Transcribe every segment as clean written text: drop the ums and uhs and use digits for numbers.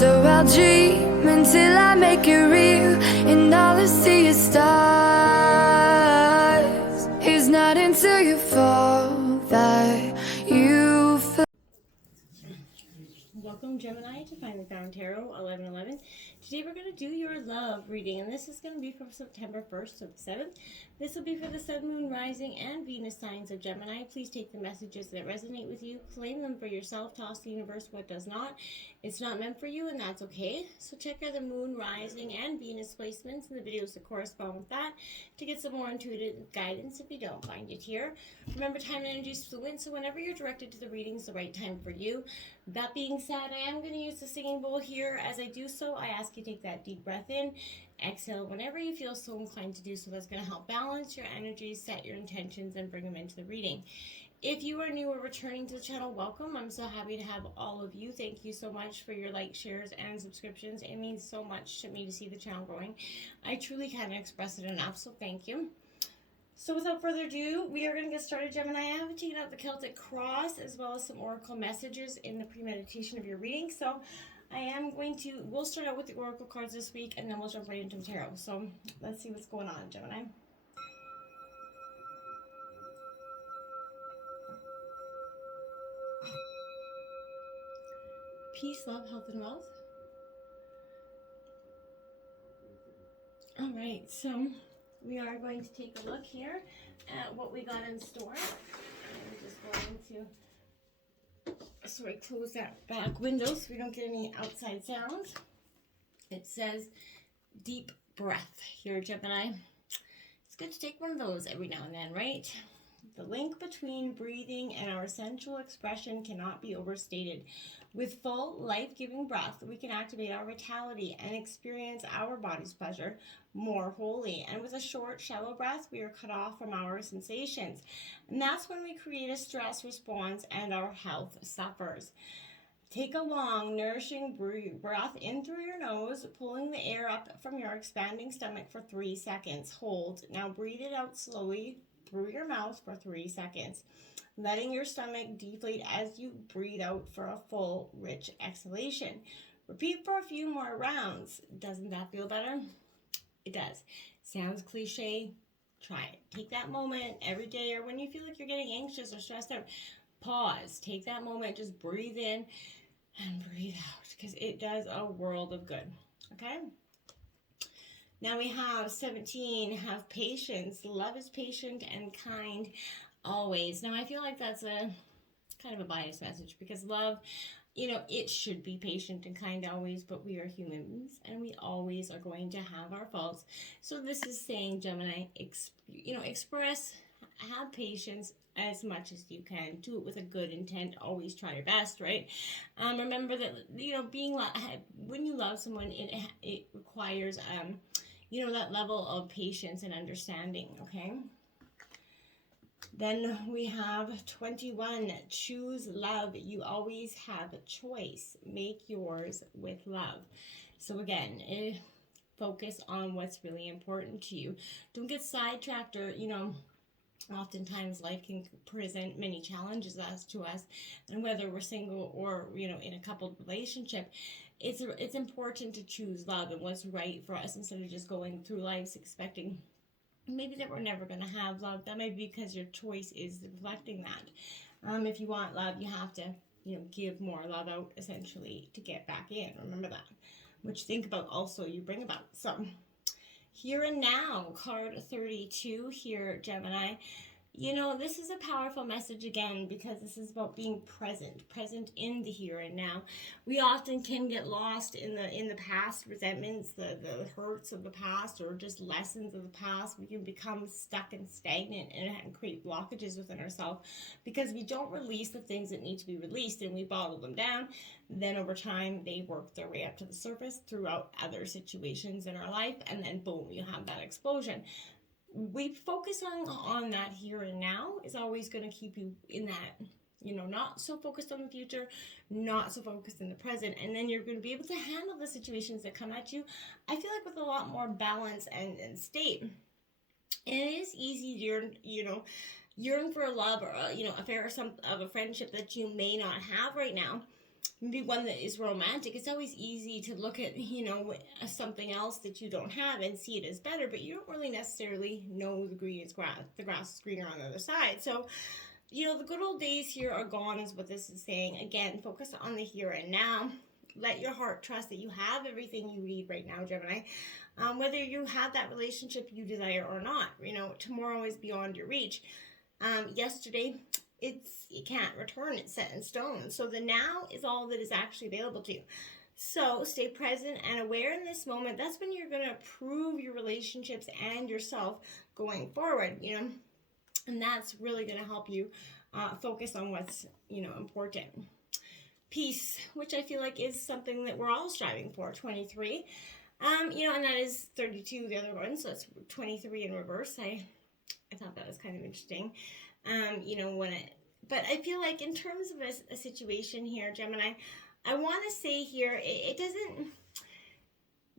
So I'll dream until I make it real, and all I see is stars. It's not until you fall that you feel. Welcome, Gemini, to Finally Found Tarot 1111. Today we're going to do your love reading, and this is going to be from September 1st to the 7th. This will be for the Sun, Moon, Rising, and Venus signs of Gemini. Please take the messages that resonate with you, claim them for yourself, toss the universe what does not. It's not meant for you, and that's okay. So check out the Moon, Rising, and Venus placements in the videos that correspond with that to get some more intuitive guidance if you don't find it here. Remember, time and energy is fluid, so whenever you're directed to the reading, it's the right time for you. That being said, I am going to use the singing bowl here. As I do so, I ask you to take that deep breath in, exhale whenever you feel so inclined to do so. That's going to help balance your energy, set your intentions, and bring them into the reading. If you are new or returning to the channel, welcome. I'm so happy to have all of you. Thank you so much for your likes, shares, and subscriptions. It means so much to me to see the channel growing. I truly can't express it enough, so thank you. So without further ado, we are going to get started, Gemini. I have taken out the Celtic Cross as well as some oracle messages in the premeditation of your reading. So we'll start out with the oracle cards this week, and then we'll jump right into the tarot. So let's see what's going on, Gemini. Peace, love, health, and wealth. All right, so we are going to take a look here at what we got in store. I'm just going to close that back window so we don't get any outside sounds. It says deep breath here, Gemini. It's good to take one of those every now and then, right? The link between breathing and our sensual expression cannot be overstated. With full, life-giving breath, we can activate our vitality and experience our body's pleasure more wholly. And with a short, shallow breath, we are cut off from our sensations. And that's when we create a stress response and our health suffers. Take a long, nourishing breath in through your nose, pulling the air up from your expanding stomach for 3 seconds. Hold. Now breathe it out slowly through your mouth for 3 seconds, letting your stomach deflate as you breathe out for a full, rich exhalation. Repeat for a few more rounds. Doesn't that feel better? It does. Sounds cliche. Try it. Take that moment every day, or when you feel like you're getting anxious or stressed out, pause. Take that moment, just breathe in and breathe out, because it does a world of good. Okay? Now we have 17, have patience. Love is patient and kind always. Now I feel like that's a kind of a biased message, because love, it should be patient and kind always, but we are humans and we always are going to have our faults. So this is saying, Gemini, express, have patience as much as you can. Do it with a good intent. Always try your best, right? Remember that, when you love someone, it requires, that level of patience and understanding, okay? Then we have 21, choose love. You always have a choice. Make yours with love. So again, focus on what's really important to you. Don't get sidetracked, or, oftentimes life can present many challenges to us, and whether we're single or, in a coupled relationship, it's important to choose love and what's right for us, instead of just going through life expecting maybe that we're never going to have love. That may be because your choice is reflecting that. If you want love, you have to, give more love out, essentially, to get back in. Remember that. Which, think about also you bring about. So, here and now, card 32 here, Gemini. This is a powerful message again, because this is about being present in the here and now. We often can get lost in the past, resentments, the hurts of the past, or just lessons of the past. We can become stuck and stagnant and create blockages within ourselves because we don't release the things that need to be released, and we bottle them down. Then over time, they work their way up to the surface throughout other situations in our life, and then boom, you have that explosion. We focus on that here and now is always going to keep you in that, not so focused on the future, not so focused in the present, and then you're going to be able to handle the situations that come at you, I feel like, with a lot more balance and state. And it is easy to yearn for a love, or affair, or some of a friendship that you may not have right now. maybe one that is romantic, it's always easy to look at, something else that you don't have and see it as better, but you don't really necessarily know the grass is greener on the other side. So, the good old days here are gone is what this is saying. Again, focus on the here and now. Let your heart trust that you have everything you need right now, Gemini. Whether you have that relationship you desire or not, tomorrow is beyond your reach. Yesterday, you can't return, it's set in stone. So the now is all that is actually available to you. So stay present and aware in this moment. That's when you're going to improve your relationships and yourself going forward, and that's really going to help you focus on what's, important. Peace, which I feel like is something that we're all striving for, 23. And that is 32, the other one, so it's 23 in reverse. I thought that was kind of interesting. But I feel like in terms of a situation here, Gemini, I want to say here,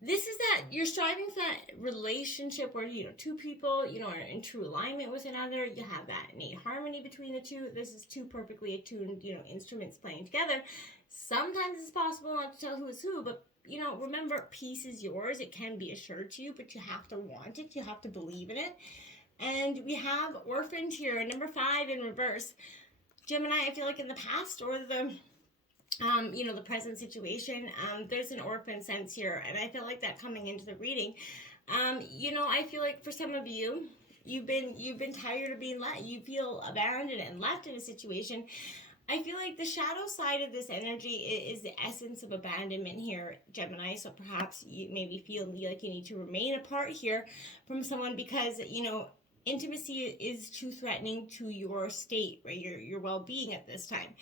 this is that you're striving for that relationship where, two people, are in true alignment with another. You have that innate harmony between the two. This is two perfectly attuned, instruments playing together. Sometimes it's possible not to tell who is who, but, remember, peace is yours. It can be assured to you, but you have to want it. You have to believe in it. And we have orphaned here, number 5 in reverse. Gemini, I feel like in the past or the present situation, there's an orphan sense here, and I feel like that coming into the reading. I feel like for some of you, you've been tired of being you feel abandoned and left in a situation. I feel like the shadow side of this energy is the essence of abandonment here, Gemini. So perhaps you maybe feel like you need to remain apart here from someone because, intimacy is too threatening to your state, right? Your well-being at this time.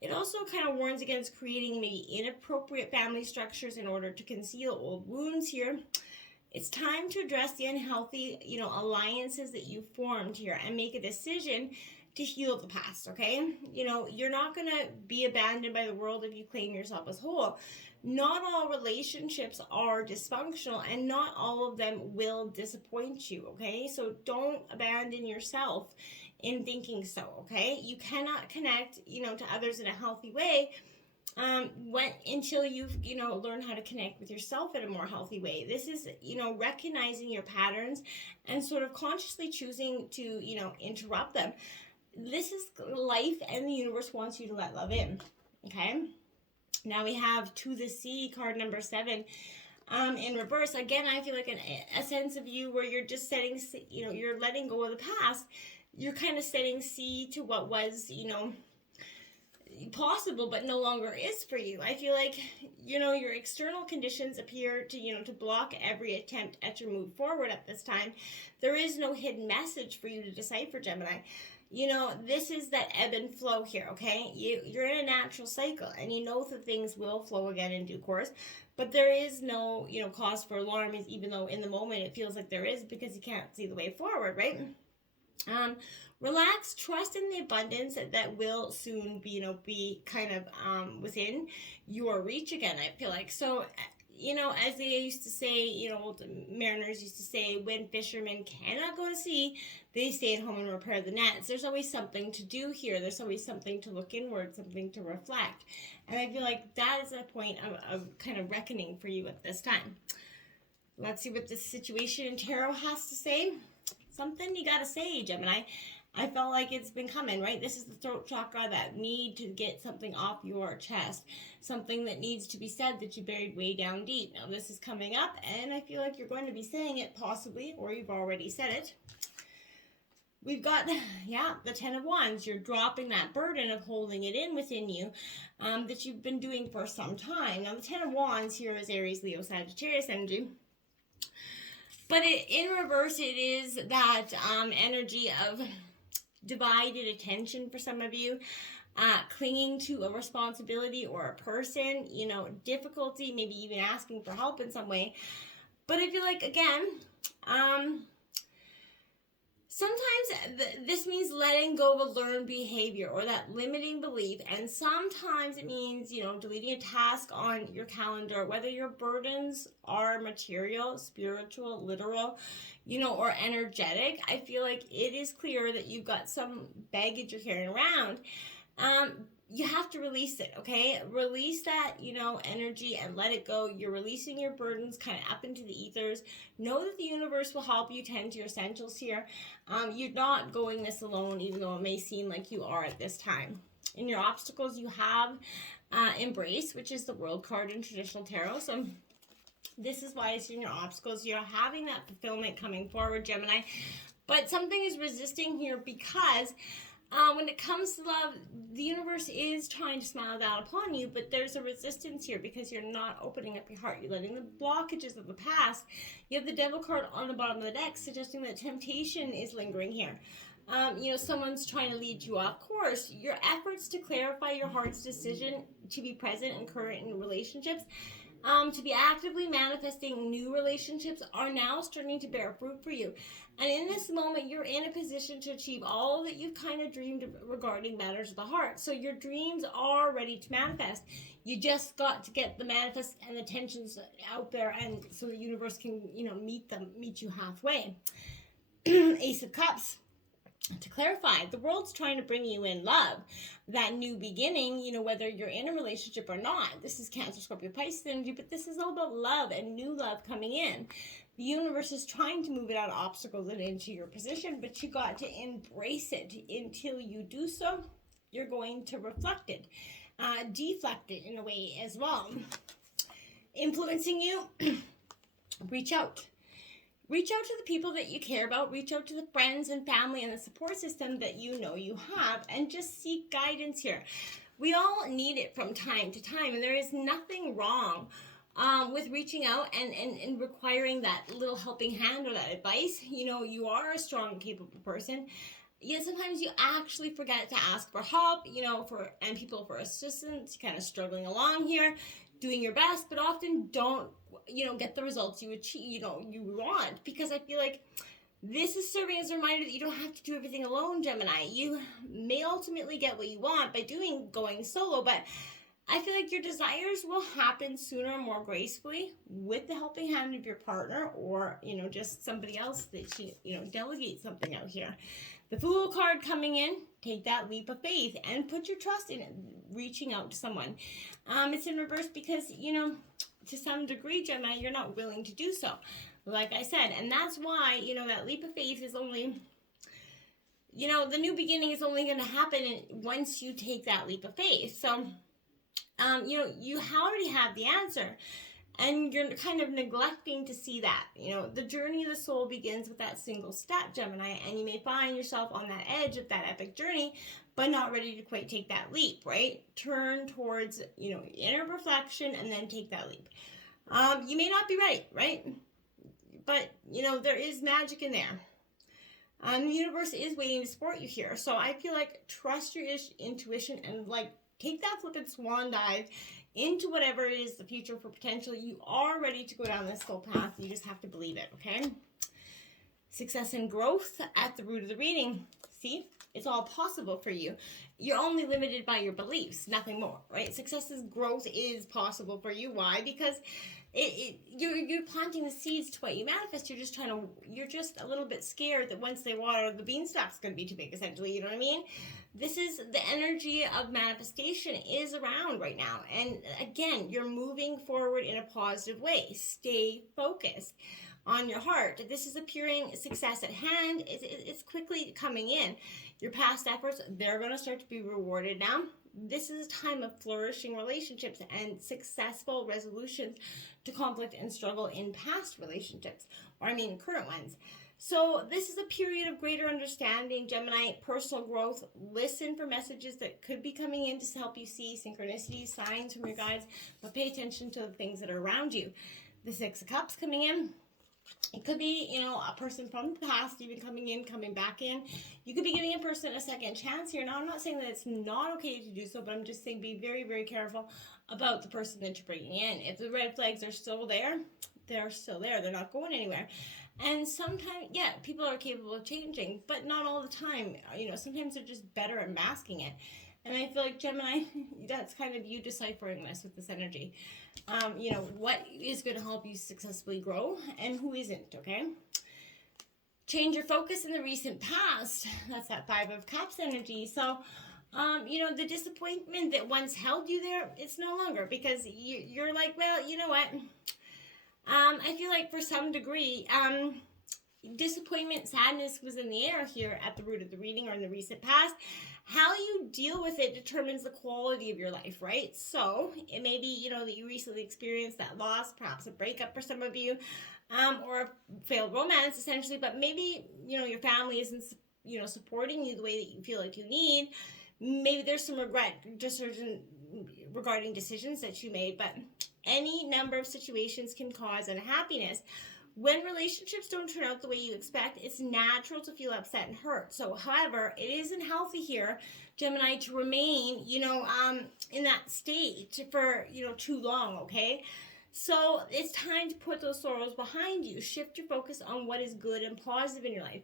It also kind of warns against creating maybe inappropriate family structures in order to conceal old wounds here. It's time to address the unhealthy, alliances that you formed here and make a decision to heal the past, okay? You're not going to be abandoned by the world if you claim yourself as whole. Not all relationships are dysfunctional and not all of them will disappoint you, okay? So don't abandon yourself in thinking so, okay? You cannot connect, to others in a healthy way until you've, learned how to connect with yourself in a more healthy way. This is, recognizing your patterns and sort of consciously choosing to, interrupt them. This is life and the universe wants you to let love in, okay? Now we have To the Sea, card number 7. In reverse, again, I feel like a sense of you where you're just setting, you're letting go of the past. You're kind of setting sea to what was, possible, but no longer is for you. I feel like, your external conditions appear to, to block every attempt at your move forward at this time. There is no hidden message for you to decipher, Gemini. This is that ebb and flow here, okay? You're in a natural cycle, and that things will flow again in due course, but there is no, cause for alarm, even though in the moment it feels like there is because you can't see the way forward, right? Relax, trust in the abundance that will soon be kind of within your reach again, I feel like. So, as they used to say, old mariners used to say, when fishermen cannot go to sea, they stay at home and repair the nets. There's always something to do here. There's always something to look inward, something to reflect. And I feel like that is a point of kind of reckoning for you at this time. Let's see what this situation in tarot has to say. Something you got to say, Gemini. I felt like it's been coming, right? This is the throat chakra, that need to get something off your chest. Something that needs to be said that you buried way down deep. Now this is coming up, and I feel like you're going to be saying it possibly, or you've already said it. We've got, the 10 of Wands. You're dropping that burden of holding it in within you that you've been doing for some time. Now the 10 of Wands here is Aries, Leo, Sagittarius energy. But in reverse, it is that energy of divided attention for some of you, clinging to a responsibility or a person, difficulty, maybe even asking for help in some way. But I feel like, again, sometimes this means letting go of a learned behavior or that limiting belief. And sometimes it means, deleting a task on your calendar, whether your burdens are material, spiritual, literal, or energetic. I feel like it is clear that you've got some baggage you're carrying around. you have to release it, okay? Release that, energy and let it go. You're releasing your burdens kind of up into the ethers. Know that the universe will help you tend to your essentials here. You're not going this alone, even though it may seem like you are at this time. In your obstacles, you have Embrace, which is the World card in traditional tarot. So this is why it's in your obstacles. You're having that fulfillment coming forward, Gemini. But something is resisting here because when it comes to love, the universe is trying to smile down upon you, but there's a resistance here because you're not opening up your heart. You're letting the blockages of the past. You have the Devil card on the bottom of the deck, suggesting that temptation is lingering here. Someone's trying to lead you off course. Your efforts to clarify your heart's decision to be present and current in relationships, to be actively manifesting new relationships, are now starting to bear fruit for you. And in this moment, you're in a position to achieve all that you've kind of dreamed of regarding matters of the heart. So your dreams are ready to manifest. You just got to get the manifest and the tensions out there, and so the universe can, meet you halfway. Ace of Cups. To clarify, the world's trying to bring you in love, that new beginning, whether you're in a relationship or not. This is Cancer, Scorpio, Pisces energy, but this is all about love and new love coming in. The universe is trying to move it out of obstacles and into your position, but you got to embrace it. Until you do so, you're going to reflect it, deflect it in a way as well. Influencing you, reach out. Reach out to the people that you care about. Reach out to the friends and family and the support system that you have, and just seek guidance here. We all need it from time to time, and there is nothing wrong with reaching out and requiring that little helping hand or that advice. You are a strong, capable person. Yet sometimes you actually forget to ask for help, and people for assistance, kind of struggling along here, doing your best, but often don't get the results you achieve, you want, because I feel like this is serving as a reminder that you don't have to do everything alone, Gemini. You may ultimately get what you want by going solo, but I feel like your desires will happen sooner and more gracefully with the helping hand of your partner, or, just somebody else that delegate something out here. The Fool card coming in, take that leap of faith and put your trust in it, reaching out to someone. It's in reverse because, to some degree, Gemini, you're not willing to do so, like I said. And that's why, that leap of faith is only, the new beginning is only going to happen once you take that leap of faith. So, you already have the answer, and you're kind of neglecting to see that. The journey of the soul begins with that single step, Gemini, and you may find yourself on that edge of that epic journey, but not ready to quite take that leap, right? Turn towards, inner reflection and then take that leap. You may not be ready, right? But, there is magic in there. The universe is waiting to support you here. So I feel like trust your intuition and, take that flippin' swan dive into whatever it is, the future for potential. You are ready to go down this soul path. You just have to believe it, okay? Success and growth at the root of the reading. See? It's all possible for you. You're only limited by your beliefs, nothing more, right? Success and growth is possible for you. Why? Because you're planting the seeds to what you manifest. You're just a little bit scared that once they water, the beanstalk's going to be too big, essentially. You know what I mean? This is the energy of manifestation is around right now. And again, you're moving forward in a positive way. Stay focused on your heart. This is appearing success at hand. It's quickly coming in. Your past efforts, they're going to start to be rewarded now. This is a time of flourishing relationships and successful resolutions to conflict and struggle in past relationships, current ones. So this is a period of greater understanding, Gemini, personal growth. Listen for messages that could be coming in to help you see synchronicities, signs from your guides, but pay attention to the things that are around you. The Six of Cups coming in. It could be, a person from the past even coming in, coming back in. You could be giving a person a second chance here. Now, I'm not saying that it's not okay to do so, but I'm just saying be very, very careful about the person that you're bringing in. If the red flags are still there, they're still there. They're not going anywhere. And sometimes, people are capable of changing, but not all the time. Sometimes they're just better at masking it. And I feel like Gemini, that's kind of you deciphering this with this energy. What is going to help you successfully grow and who isn't, okay? Change your focus in the recent past. That's that Five of Cups energy. So, The disappointment that once held you there, it's no longer, because you're like, well, you know what? I feel like for some degree, disappointment, sadness was in the air here at the root of the reading or in the recent past. How you deal with it determines the quality of your life, right? So it may be, that you recently experienced that loss, perhaps a breakup for some of you, or a failed romance, essentially. But maybe, your family isn't, supporting you the way that you feel like you need. Maybe there's some regret regarding decisions that you made, but any number of situations can cause unhappiness. When relationships don't turn out the way you expect, it's natural to feel upset and hurt. So, however, it isn't healthy here, Gemini, to remain, in that state for, too long, okay? So it's time to put those sorrows behind you. Shift your focus on what is good and positive in your life.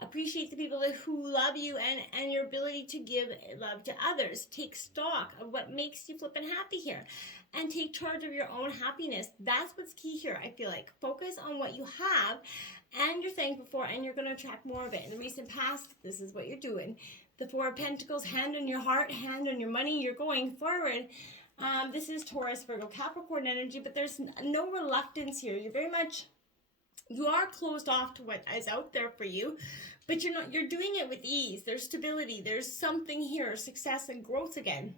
Appreciate the people who love you and your ability to give love to others. Take stock of what makes you flippin' happy here. And take charge of your own happiness. That's what's key here, I feel like. Focus on what you have and you're thankful for, and you're going to attract more of it. In the recent past, this is what you're doing. The Four of Pentacles, hand on your heart, hand on your money. You're going forward. This is Taurus, Virgo, Capricorn energy, but there's no reluctance here. You are closed off to what is out there for you, but you're doing it with ease. There's stability. There's something here, success and growth again.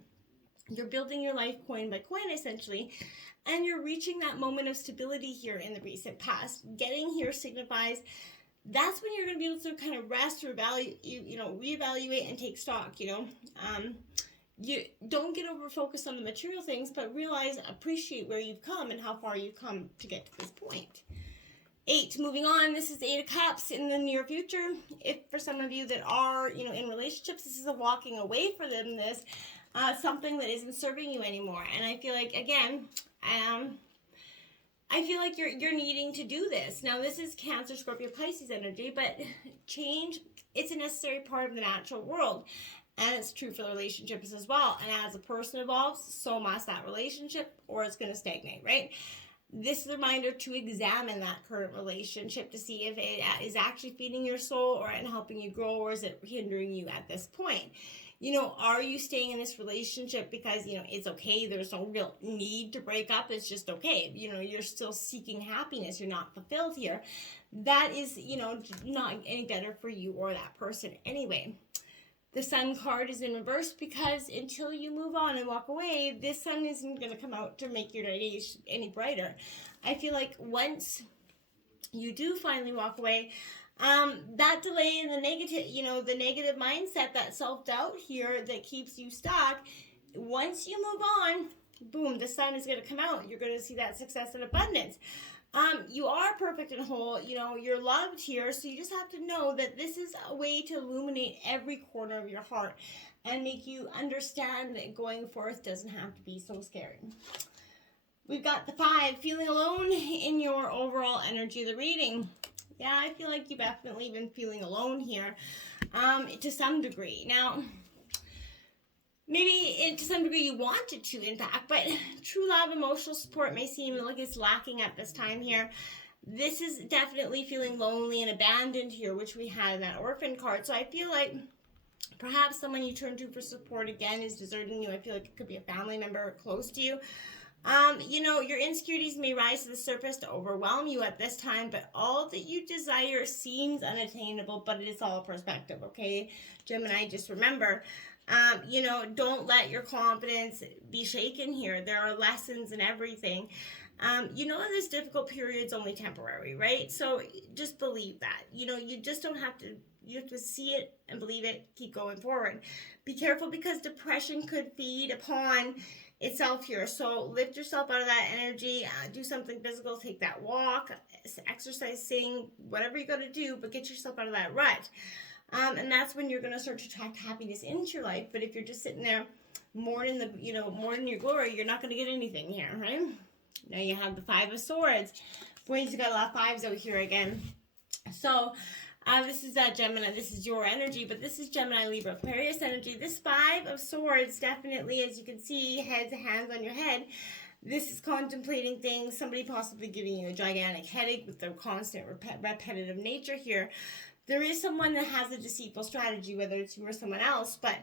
You're building your life coin by coin, essentially, and you're reaching that moment of stability here in the recent past. Getting here signifies that's when you're going to be able to kind of rest or reevaluate and take stock, You don't get over focused on the material things, but appreciate where you've come and how far you've come to get to this point. 8, moving on, this is the 8 of Cups in the near future. If for some of you that are, in relationships, this is a walking away for them, something that isn't serving you anymore. And I feel like, again, you're needing to do this. Now, this is Cancer, Scorpio, Pisces energy, but change, it's a necessary part of the natural world. And it's true for the relationships as well. And as a person evolves, so must that relationship, or it's going to stagnate, right? This is a reminder to examine that current relationship to see if it is actually feeding your soul and helping you grow, or is it hindering you at this point? Are you staying in this relationship because, it's okay, there's no real need to break up, it's just okay, you're still seeking happiness, you're not fulfilled here. That is, not any better for you or that person anyway. The Sun card is in reverse because until you move on and walk away, this sun isn't going to come out to make your days any brighter. I feel like once you do finally walk away, that delay in the negative mindset, that self-doubt here that keeps you stuck, once you move on, boom, the sun is going to come out. You're going to see that success and abundance. You are perfect and whole, you're loved here, so you just have to know that this is a way to illuminate every corner of your heart and make you understand that going forth doesn't have to be so scary. We've got the 5, feeling alone in your overall energy of the reading. Yeah, I feel like you've definitely been feeling alone here, to some degree. Now, maybe to some degree you wanted to, in fact, but true love, emotional support may seem like it's lacking at this time here. This is definitely feeling lonely and abandoned here, which we had in that orphan card. So I feel like perhaps someone you turn to for support again is deserting you. I feel like it could be a family member close to you. Your insecurities may rise to the surface to overwhelm you at this time, but all that you desire seems unattainable, but it is all perspective, okay? Gemini, just remember, don't let your confidence be shaken here. There are lessons in everything. This difficult period's only temporary, right? So just believe that. You just don't have to, you have to see it and believe it, keep going forward. Be careful because depression could feed upon itself here. So lift yourself out of that energy, do something physical, take that walk, exercise, sing, whatever you got to do, but get yourself out of that rut. And that's when you're going to start to attract happiness into your life. But if you're just sitting there mourning your glory, you're not going to get anything here, right? Now you have the 5 of Swords. Boys, you got a lot of 5s out here again. So this is Gemini. This is your energy, but this is Gemini, Libra, Aquarius energy. This 5 of Swords definitely, as you can see, hands on your head. This is contemplating things, somebody possibly giving you a gigantic headache with their constant repetitive nature here. There is someone that has a deceitful strategy, whether it's you or someone else, but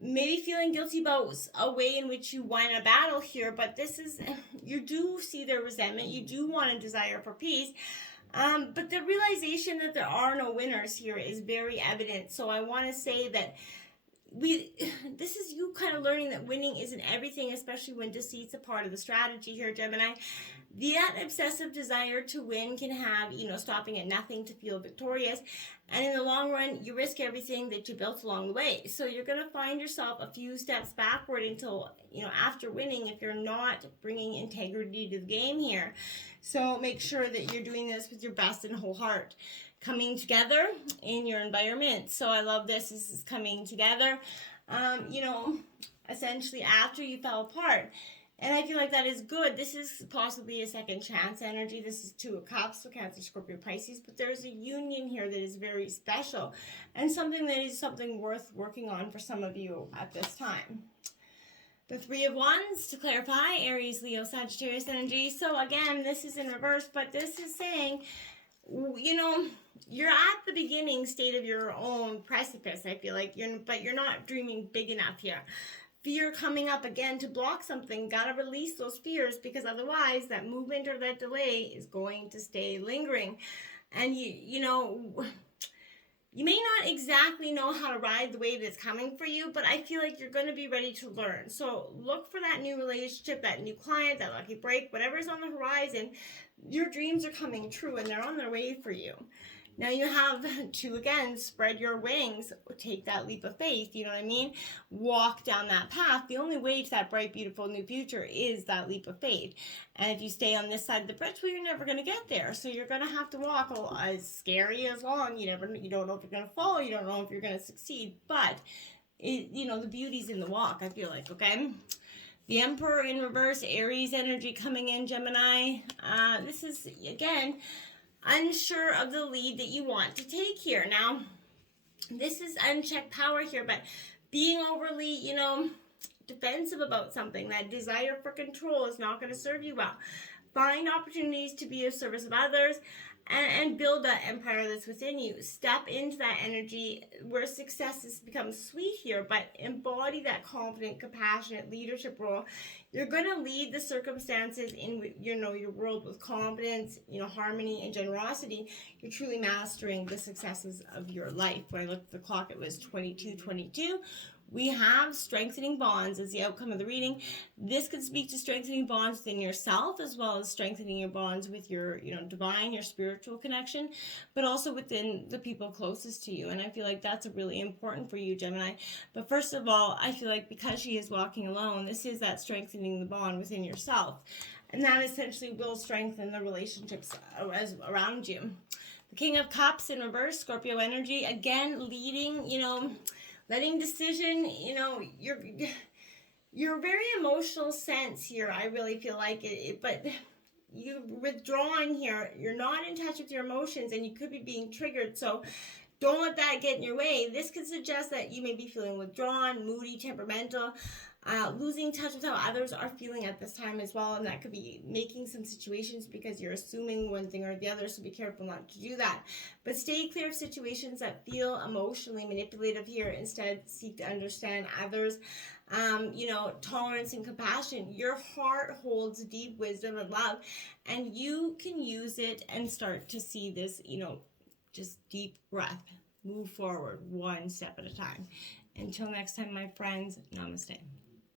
maybe feeling guilty about a way in which you won a battle here, but this is, you do see their resentment, you do want a desire for peace, but the realization that there are no winners here is very evident. So I want to say that this is you kind of learning that winning isn't everything, especially when deceit's a part of the strategy here, Gemini. That obsessive desire to win can have, stopping at nothing to feel victorious. And in the long run, you risk everything that you built along the way. So you're going to find yourself a few steps backward until, after winning, if you're not bringing integrity to the game here. So make sure that you're doing this with your best and whole heart. Coming together in your environment. So I love this. This is coming together, essentially after you fell apart. And I feel like that is good. This is possibly a second chance energy. This is Two of Cups, so Cancer, Scorpio, Pisces. But there's a union here that is very special and something that is something worth working on for some of you at this time. The Three of Wands, to clarify, Aries, Leo, Sagittarius energy. So again, this is in reverse, but this is saying, you're at the beginning state of your own precipice, I feel like, but you're not dreaming big enough here. Fear coming up again to block something, gotta release those fears, because otherwise that movement or that delay is going to stay lingering. And you may not exactly know how to ride the wave that's coming for you, but I feel like you're going to be ready to learn. So look for that new relationship, that new client, that lucky break, whatever's on the horizon. Your dreams are coming true and they're on their way for you. Now you have to, again, spread your wings, take that leap of faith, you know what I mean? Walk down that path. The only way to that bright, beautiful new future is that leap of faith. And if you stay on this side of the bridge, well, you're never going to get there. So you're going to have to walk as scary as long. You don't know if you're going to fall. You don't know if you're going to succeed. But, the beauty's in the walk, I feel like, okay? The Emperor in reverse, Aries energy coming in, Gemini. This is, again, unsure of the lead that you want to take here. Now, this is unchecked power here, but being overly, defensive about something, that desire for control is not going to serve you well. Find opportunities to be of service of others and build that empire that's within you. Step into that energy where success has become sweet here, but embody that confident, compassionate leadership role. You're going to lead the circumstances in, your world with confidence, harmony and generosity. You're truly mastering the successes of your life. When I looked at the clock, it was 22:22. We have strengthening bonds as the outcome of the reading. This could speak to strengthening bonds within yourself, as well as strengthening your bonds with your, divine, your spiritual connection, but also within the people closest to you. And I feel like that's really important for you, Gemini. But first of all, I feel like because she is walking alone, this is that strengthening the bond within yourself. And that essentially will strengthen the relationships around you. The King of Cups in reverse, Scorpio energy, again, leading, letting decision, you're very emotional sense here. I really feel like it, but you withdrawing here, you're not in touch with your emotions and you could be being triggered. So don't let that get in your way. This could suggest that you may be feeling withdrawn, moody, temperamental, losing touch with how others are feeling at this time as well. And that could be making some situations because you're assuming one thing or the other. So be careful not to do that. But stay clear of situations that feel emotionally manipulative here. Instead, seek to understand others. Tolerance and compassion. Your heart holds deep wisdom and love, and you can use it and start to see this, just deep breath. Move forward one step at a time. Until next time, my friends, namaste.